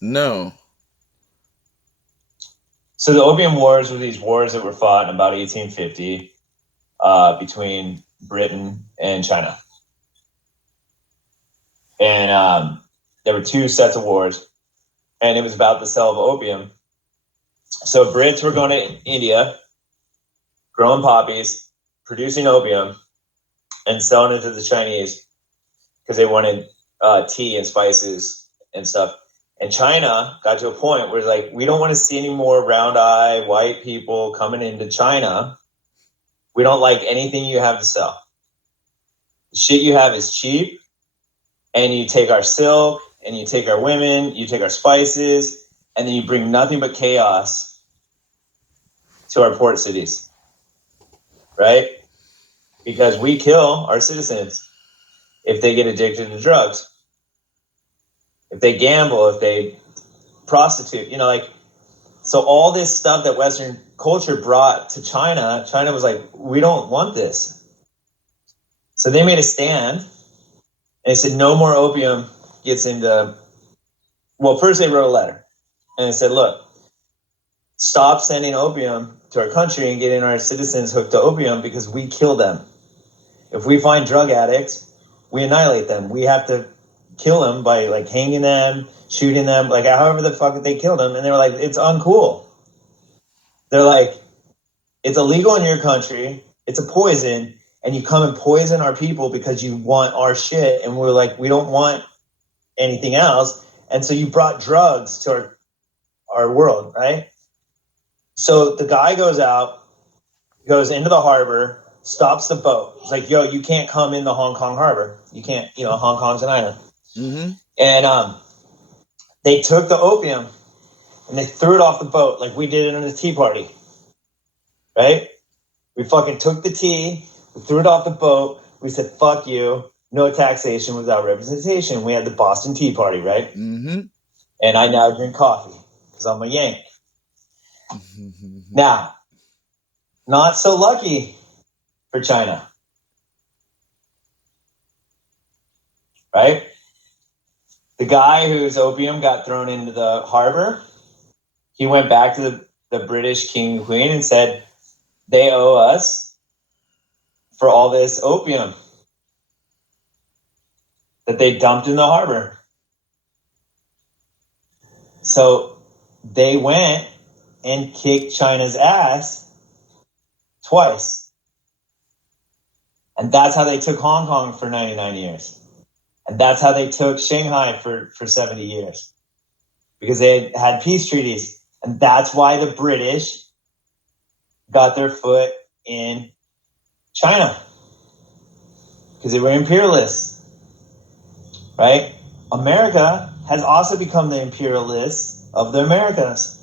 No. So the Opium Wars were these wars that were fought in about 1850 between Britain and China. And there were two sets of wars, and it was about the sale of opium. So Brits were going to India, growing poppies, producing opium, and selling it to the Chinese because they wanted tea and spices and stuff. And China got to a point where it's like, we don't want to see any more round-eyed white people coming into China. We don't like anything you have to sell. The shit you have is cheap, and you take our silk, and you take our women, you take our spices, and then you bring nothing but chaos to our port cities, right? Because we kill our citizens if they get addicted to drugs, if they gamble, if they prostitute, like, so all this stuff that Western culture brought to China, China was like, we don't want this. So they made a stand, and they said no more opium gets into, well, first they wrote a letter, and they said, look, stop sending opium to our country and getting our citizens hooked to opium because we kill them. If we find drug addicts, we annihilate them. We have to kill them by like hanging them, shooting them, like however the fuck they killed them. And they were like, it's uncool. They're like, it's illegal in your country. It's a poison. And you come and poison our people because you want our shit. And we're like, we don't want anything else. And so you brought drugs to our world, right? So the guy goes out, goes into the harbor, stops the boat. It's like, yo, you can't come in the Hong Kong harbor. You can't, Hong Kong's an island. Mm-hmm. And they took the opium and they threw it off the boat like we did it in the Tea Party, right? We fucking took the tea, we threw it off the boat. We said, fuck you. No taxation without representation. We had the Boston Tea Party, right? Mm-hmm. And I now drink coffee because I'm a Yank. Now, not so lucky for China, right? The guy whose opium got thrown into the harbor, he went back to the British king and queen and said, they owe us for all this opium that they dumped in the harbor. So they went and kicked China's ass twice. And that's how they took Hong Kong for 99 years. And that's how they took Shanghai for 70 years. Because they had peace treaties. And that's why the British got their foot in China. Because they were imperialists. Right? America has also become the imperialists of the Americas.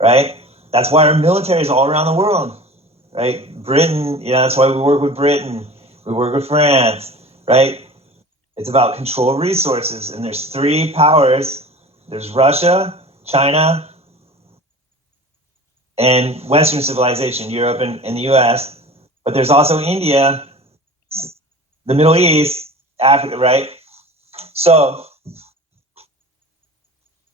Right? That's why our military is all around the world. Right? Britain, that's why we work with Britain. We work with France. Right? It's about control of resources. And there's three powers. There's Russia, China, and Western civilization, Europe and the US. But there's also India, the Middle East, Africa, right? So,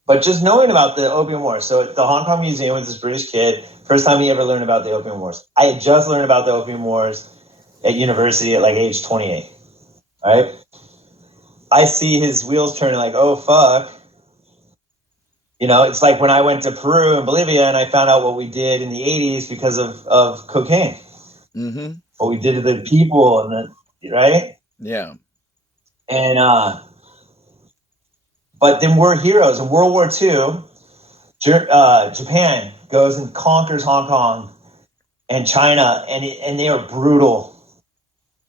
but just knowing about the Opium Wars. So at the Hong Kong Museum with this British kid, first time he ever learned about the Opium Wars. I had just learned about the Opium Wars at university at like age 28, right? I see his wheels turning like, oh, fuck. It's like when I went to Peru and Bolivia and I found out what we did in the 80s because of cocaine. Mm-hmm. What we did to the people right? Yeah. And, but then we're heroes. In World War II, Japan goes and conquers Hong Kong and China, and they are brutal.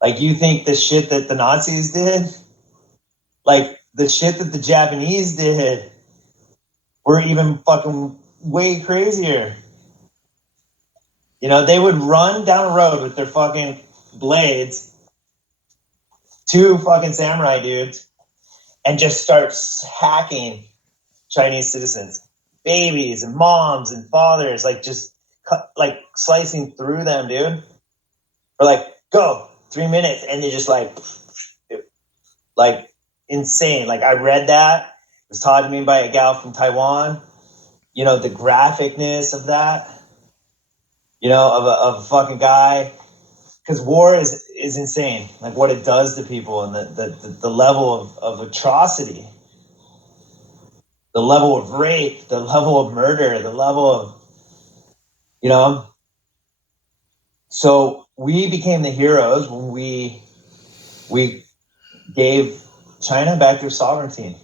Like, you think the shit that the Nazis did, like the shit that the Japanese did, were even fucking way crazier. They would run down a road with their fucking blades, two fucking samurai dudes, and just start hacking Chinese citizens, babies and moms and fathers, like just like slicing through them, dude. Or like, go 3 minutes, and they just like insane. Like, I read that was taught to me by a gal from Taiwan. You know, the graphicness of that, you know, of a fucking guy. Because war is insane, like what it does to people and the level of atrocity, the level of rape, the level of murder, the level of, you know. So we became the heroes when we gave China back their sovereignty.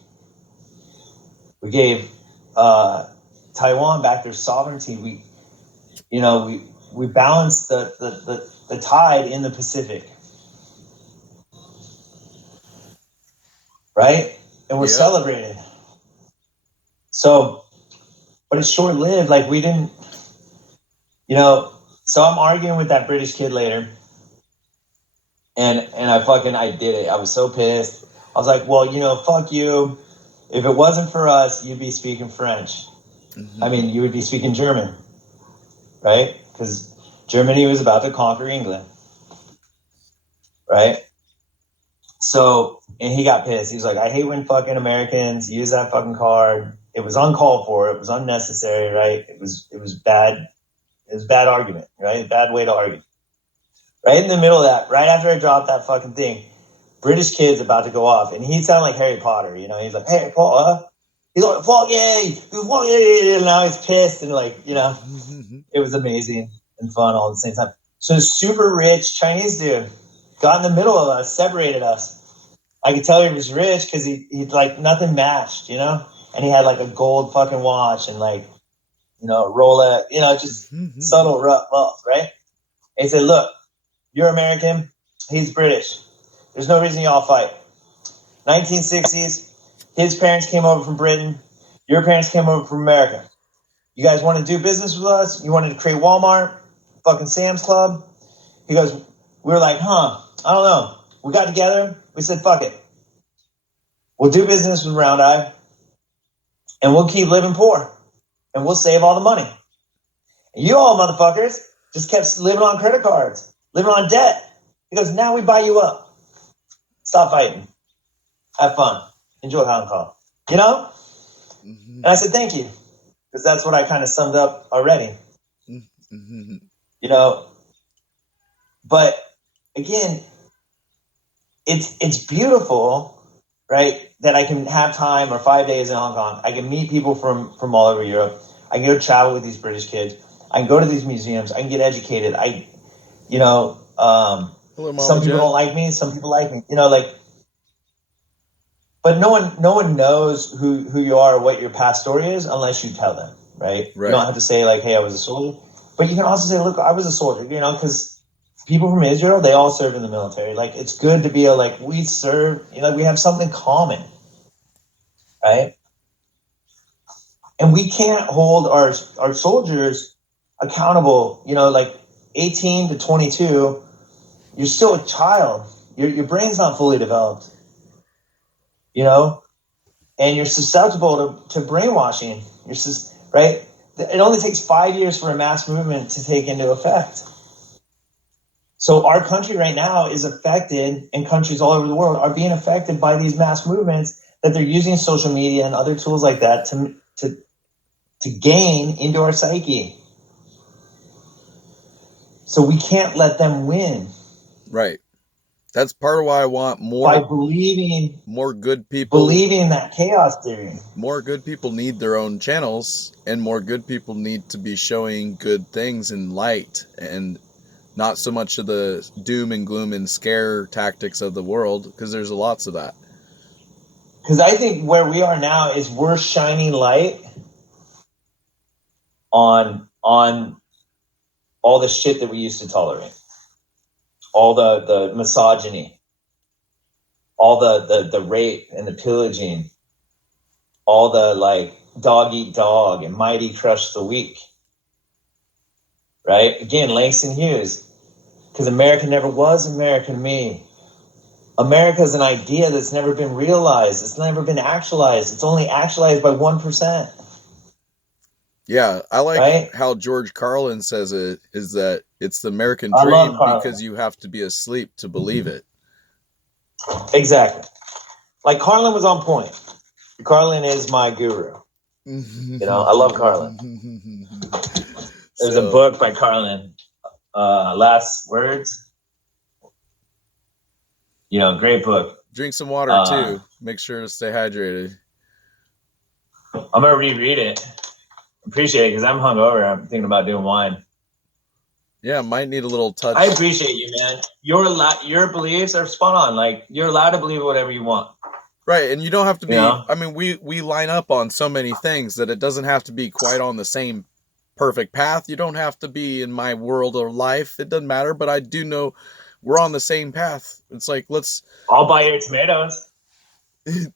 We gave Taiwan back their sovereignty. We balanced the tide in the Pacific, right? And we're celebrated. So, but it's short lived. Like we didn't, you know. So I'm arguing with that British kid later, and I did it. I was so pissed. I was like, well, you know, fuck you. If it wasn't for us, you'd be speaking French. I mean, you would be speaking German, right? Because Germany was about to conquer England, right? So, and he got pissed. He was like, I hate when fucking Americans use that fucking card. It was uncalled for. It was unnecessary, right? It was bad. It was a bad argument, right? Bad way to argue. Right in the middle of that, right after I dropped that fucking thing, British kid's about to go off, and he sounded like Harry Potter, you know? He's like, Harry Potter? He's like, fuck yeah, and now he's pissed, and like, you know, it was amazing and fun all at the same time. So super rich Chinese dude got in the middle of us, separated us. I could tell he was rich because he like nothing matched, you know? And he had like a gold fucking watch and like, you know, Rolex, you know, just subtle rough, right? And he said, look, you're American, he's British. There's no reason y'all fight. 1960s, his parents came over from Britain. Your parents came over from America. You guys want to do business with us? You wanted to create Walmart, fucking Sam's Club? He goes, we were like, I don't know. We got together. We said, fuck it. We'll do business with Round Eye, and we'll keep living poor, and we'll save all the money. And you all motherfuckers just kept living on credit cards, living on debt. He goes, now we buy you up. Stop fighting. Have fun. Enjoy Hong Kong. You know? And I said, thank you. Because that's what I kind of summed up already. You know? But again, it's beautiful, right? That I can have time or 5 days in Hong Kong. I can meet people from all over Europe. I can go travel with these British kids. I can go to these museums. I can get educated. Hello, some people don't like me. Some people like me. You know, like, but no one knows who you are or what your past story is unless you tell them, right? You don't have to say like, hey, I was a soldier. But you can also say, look, I was a soldier, you know, because people from Israel, they all served in the military. Like, it's good to be like, we serve, you know, we have something common, right? And we can't hold our soldiers accountable, you know, like 18 to 22, you're still a child. Your brain's not fully developed, you know, and you're susceptible to brainwashing. Right? It only takes 5 years for a mass movement to take into effect. So our country right now is affected, and countries all over the world are being affected by these mass movements that they're using social media and other tools like that to gain into our psyche. So we can't let them win. Right. That's part of why I want more by believing more good people. Believing that chaos theory. More good people need their own channels, and more good people need to be showing good things in light, and not so much of the doom and gloom and scare tactics of the world, because there's lots of that. Because I think where we are now is we're shining light on all the shit that we used to tolerate. All the misogyny, all the rape and the pillaging, all the like dog eat dog and mighty crush the weak. Right? Again, Langston Hughes, because America never was America to me. America is an idea that's never been realized. It's never been actualized. It's only actualized by 1%. Yeah, I like how George Carlin says it, is that it's the American dream because you have to be asleep to believe it. Exactly. Like Carlin was on point. Carlin is my guru. I love Carlin. There's a book by Carlin, Last Words. Great book. Drink some water too. Make sure to stay hydrated. I'm gonna reread it. Appreciate it because I'm hungover. I'm thinking about doing wine. Yeah, might need a little touch. I appreciate you, man. Your beliefs are spot on. Like, you're allowed to believe whatever you want. Right, and you don't have to be. I mean, we line up on so many things that it doesn't have to be quite on the same perfect path. You don't have to be in my world or life. It doesn't matter, but I do know we're on the same path. It's like, I'll buy your tomatoes.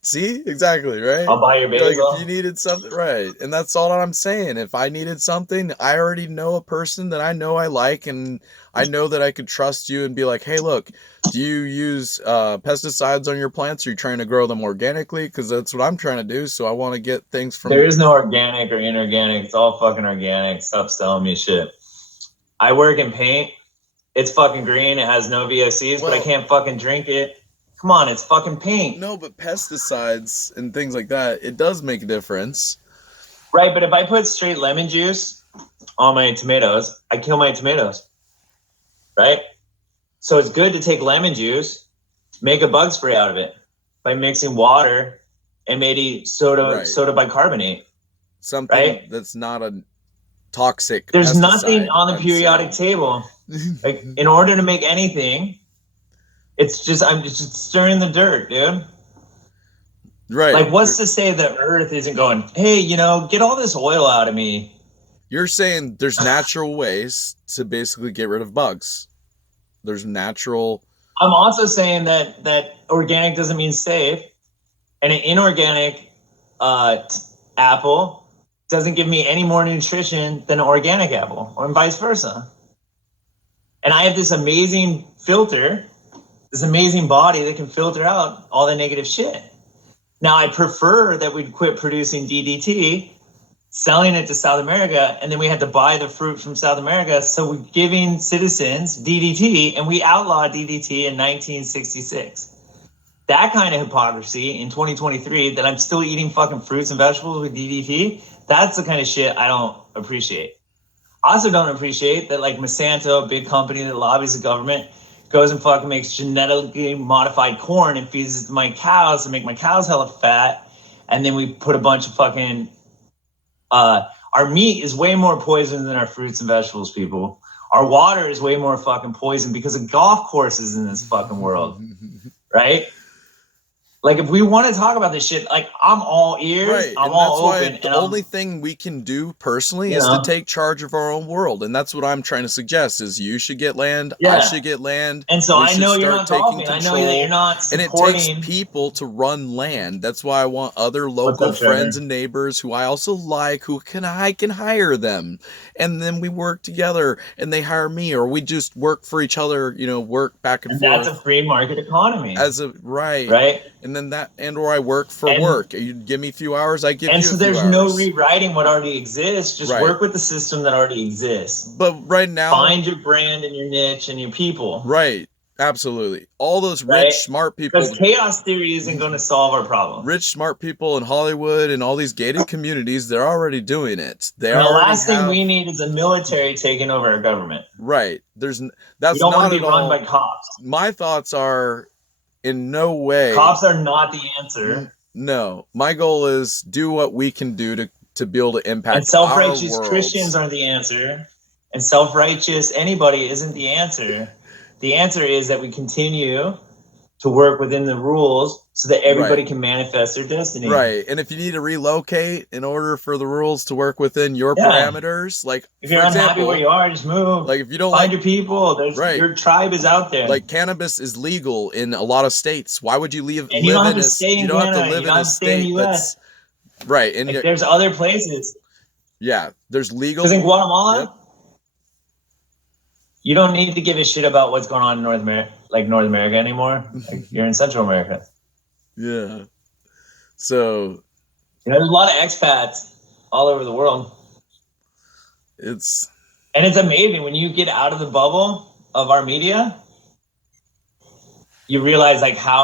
See? Exactly, right? I'll buy your basil. Like, if you needed something, right. And that's all I'm saying. If I needed something, I already know a person that I know I like, and I know that I could trust you and be like, hey, look, do you use pesticides on your plants? Are you trying to grow them organically? Because that's what I'm trying to do, so I want to get things from... There is no organic or inorganic. It's all fucking organic. Stop selling me shit. I work in paint. It's fucking green. It has no VOCs, but I can't fucking drink it. Come on, it's fucking paint. No, but pesticides and things like that, it does make a difference. Right, but if I put straight lemon juice on my tomatoes, I kill my tomatoes. Right? So it's good to take lemon juice, make a bug spray out of it by mixing water and maybe soda bicarbonate. Something that's not a toxic There's pesticide, nothing on the periodic table. Like, in order to make anything, I'm just stirring the dirt, dude. Right. Like, what's to say the earth isn't going, hey, get all this oil out of me? You're saying there's natural ways to basically get rid of bugs. There's natural... I'm also saying that organic doesn't mean safe, and an inorganic apple doesn't give me any more nutrition than an organic apple, or vice versa. And I have this amazing filter, this amazing body that can filter out all the negative shit. Now, I prefer that we'd quit producing DDT, selling it to South America, and then we had to buy the fruit from South America. So we're giving citizens DDT, and we outlawed DDT in 1966. That kind of hypocrisy in 2023, that I'm still eating fucking fruits and vegetables with DDT, that's the kind of shit I don't appreciate. I also don't appreciate that, like, Monsanto, a big company that lobbies the government, goes and fucking makes genetically modified corn and feeds it to my cows to make my cows hella fat. And then we put a bunch of fucking... our meat is way more poison than our fruits and vegetables, people. Our water is way more fucking poison because of golf courses in this fucking world. Right? Like, if we want to talk about this shit, like, I'm all ears, right. I'm all open. The only thing we can do personally is to take charge of our own world. And that's what I'm trying to suggest is you should get land, I should get land. And so I know you're not talking. I know that you're not supporting. And it takes people to run land. That's why I want other local friends and neighbors who I also like, I can hire them. And then we work together and they hire me, or we just work for each other, work back and forth. That's a free market economy. Right. And then or I work for work. You give me a few hours, I give you a few hours. And so there's no rewriting what already exists. Just work with the system that already exists. But right now... Find your brand and your niche and your people. Right. Absolutely. All those rich, smart people... Because chaos theory isn't going to solve our problem. Rich, smart people in Hollywood and all these gated communities, they're already doing it. The last thing we need is a military taking over our government. Right. That's we don't want to be run by cops. My thoughts are... in no way. Cops are not the answer. No. My goal is do what we can do to be able to impact. And self-righteous Christians are the answer. And self-righteous anybody isn't the answer. The answer is that we continue to work within the rules so that everybody can manifest their destiny. Right. And if you need to relocate in order for the rules to work within your parameters, like, if you're unhappy where you are, just move. Like, if you don't find your people, your tribe is out there. Like, cannabis is legal in a lot of states. Why would you live you don't have to stay in you don't have to live in a state that's right? And like, there's other places. Yeah, there's legal. Because in Guatemala, you don't need to give a shit about what's going on in North America anymore. Like, you're in Central America. Yeah. So there's a lot of expats all over the world. It's amazing when you get out of the bubble of our media, you realize like how